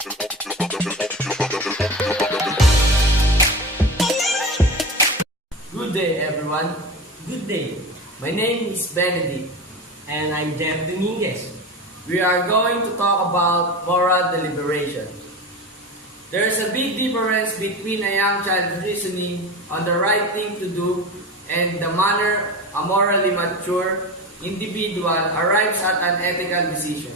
Good day, everyone. Good day, My name is Benedict. and I'm Jeff Dominguez. We are going to talk about moral deliberation. There is a big difference between a young child reasoning on the right thing to do and the manner a morally mature individual arrives at an ethical decision.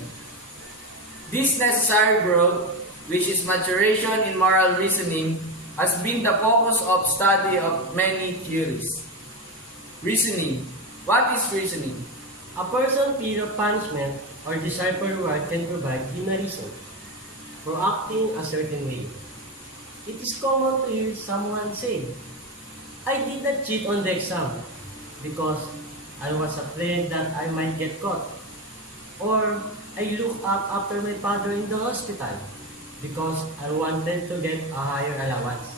This necessary growth, which is maturation in moral reasoning, has been the focus of study of many theories. Reasoning. What is reasoning? A person fear of punishment or desire for reward can provide him a reason for acting a certain way. It is common to hear someone say, I did not cheat on the exam because I was afraid that I might get caught. Or I looked up after my father in the hospital because I wanted to get a higher allowance.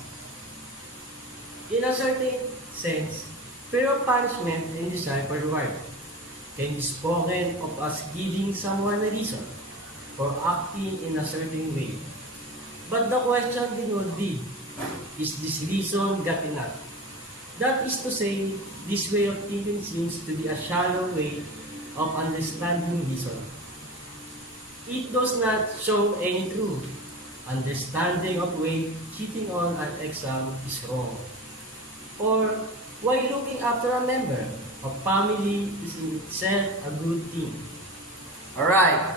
In a certain sense, fear of punishment and desire for reward can be spoken of as giving someone a reason for acting in a certain way. But the question then would be, is this reason good enough? That is to say, this way of thinking seems to be a shallow way of understanding reason. It does not show any true understanding of why cheating on an exam is wrong, or why looking after a member of family is in itself a good thing. Alright.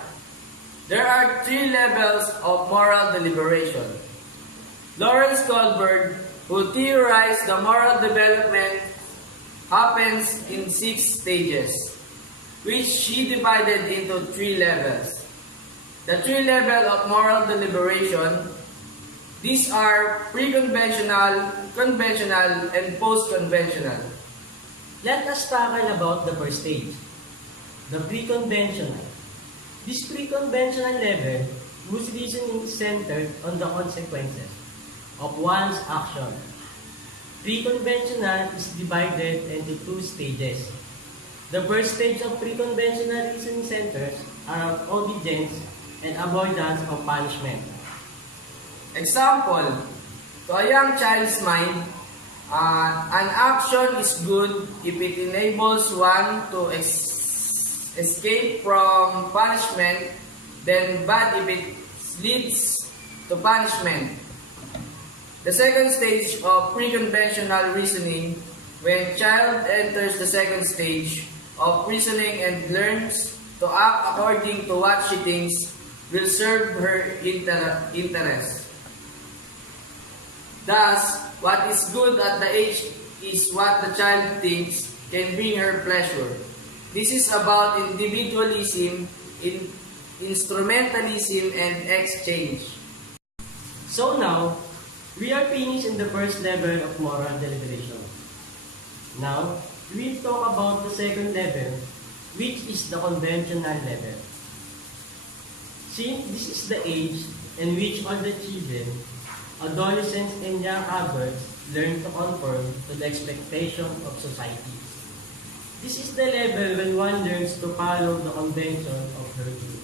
There are 3 levels of moral deliberation. Lawrence Goldberg, who theorized the moral development, happens in 6 stages, which he divided into 3 levels. The 3 levels of moral deliberation, these are pre-conventional, conventional, and post-conventional. Let us tackle about the first stage, the pre-conventional. This pre-conventional level, whose reasoning is centered on the consequences of one's action. Pre-conventional is divided into 2 stages. The first stage of pre-conventional reasoning centers are obedience and avoidance of punishment. Example, to a young child's mind, an action is good if it enables one to escape from punishment, then bad if it leads to punishment. The second stage of pre-conventional reasoning, when child enters the second stage of reasoning and learns to act according to what she thinks will serve her interest. Thus, what is good at the age is what the child thinks can bring her pleasure. This is about individualism, instrumentalism, and exchange. So now, we are finished in the first level of moral deliberation. Now, we will talk about the second level, which is the conventional level. Since this is the age in which all the children, adolescents, and young adults learn to conform to the expectation of society. This is the level when one learns to follow the convention of her group.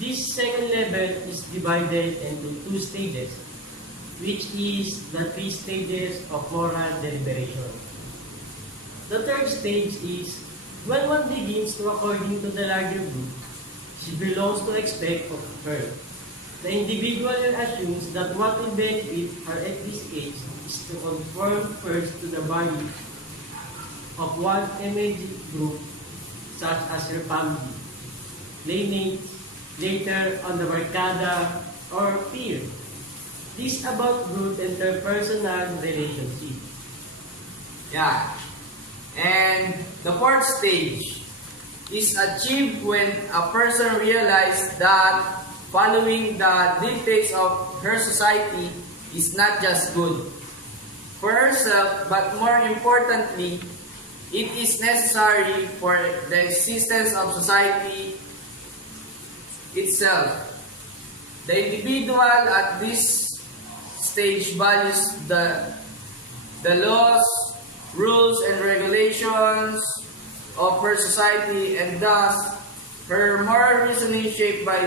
This second level is divided into 2 stages, which is the 3 stages of moral deliberation. The third stage is when one begins to according to the larger group she belongs to expect of her. The individual assumes that what will benefit her at this age is to conform first to the value of one immediate group, such as her family, playmates, later on the barkada, or peer. This about group interpersonal relationship. Yeah. And the fourth stage is achieved when a person realizes that following the dictates of her society is not just good for herself, but more importantly, it is necessary for the existence of society itself. The individual at this stage values the laws, rules, and regulations of her society, and thus her moral reasoning shaped by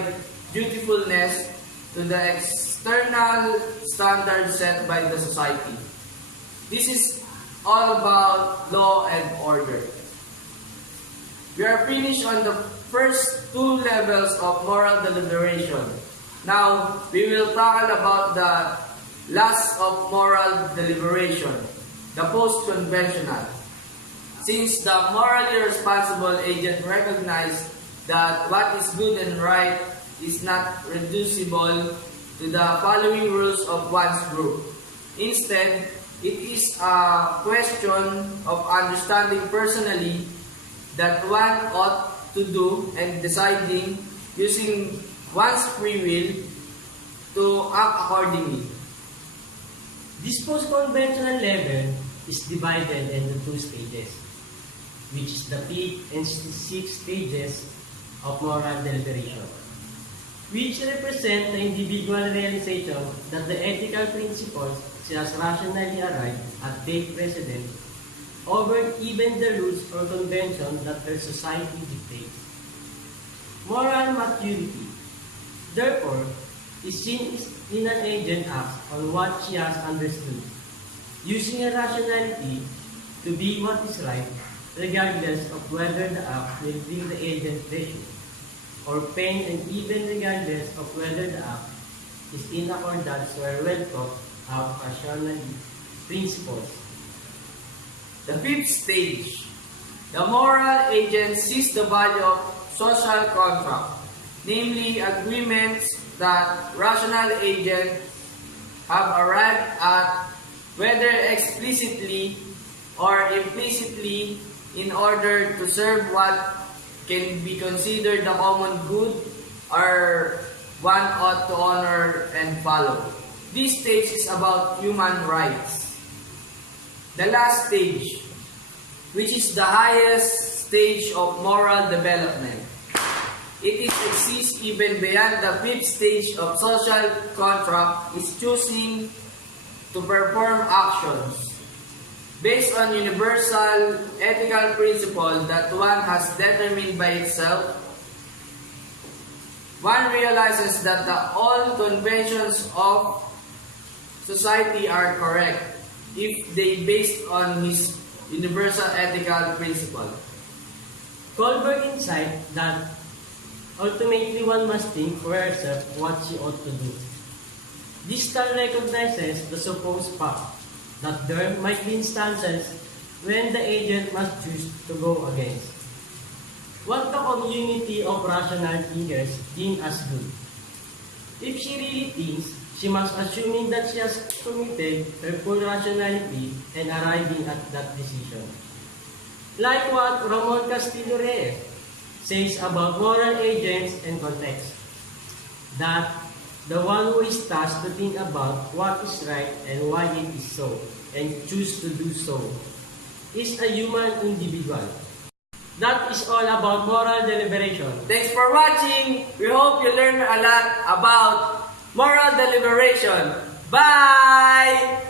dutifulness to the external standards set by the society. This is all about law and order. We are finished on the first two levels of moral deliberation. Now, we will tackle about the last of moral deliberation, the post-conventional. Since the morally responsible agent recognizes that what is good and right is not reducible to the following rules of one's group. Instead, it is a question of understanding personally that one ought to do and deciding using one's free will to act accordingly. This post-conventional level is divided into two stages, which is the 5th and 6th stages of moral deliberation, which represent the individual realization that the ethical principles just rationally arrive at take precedence over even the rules or conventions that their society dictates. Moral maturity, therefore, is seen in an agent acts on what she has understood, using her rationality to be what is right, regardless of whether the act will bring the agent pleasure or pain, and even regardless of whether the act is in accordance with well thought out rational principles. The fifth stage, the moral agent sees the value of social contract, namely agreements that rational agents have arrived at, whether explicitly or implicitly, in order to serve what can be considered the common good or one ought to honor and follow. This stage is about human rights. The last stage, which is the highest stage of moral development. It exists even beyond the fifth stage of social contract, is choosing to perform actions based on universal ethical principle that one has determined by itself. One realizes that all conventions of society are correct if they based on his universal ethical principle. Kohlberg insight that ultimately one must think for herself what she ought to do. This style recognizes the supposed fact that there might be instances when the agent must choose to go against what the community of rational thinkers deem as good. If she really thinks, she must assuming that she has committed her full rationality and arriving at that decision. Like what Ramon Castillo Reyes says about moral agents and context, that the one who is tasked to think about what is right and why it is so, and choose to do so, is a human individual. That is all about moral deliberation. Thanks for watching. We hope you learned a lot about moral deliberation. Bye!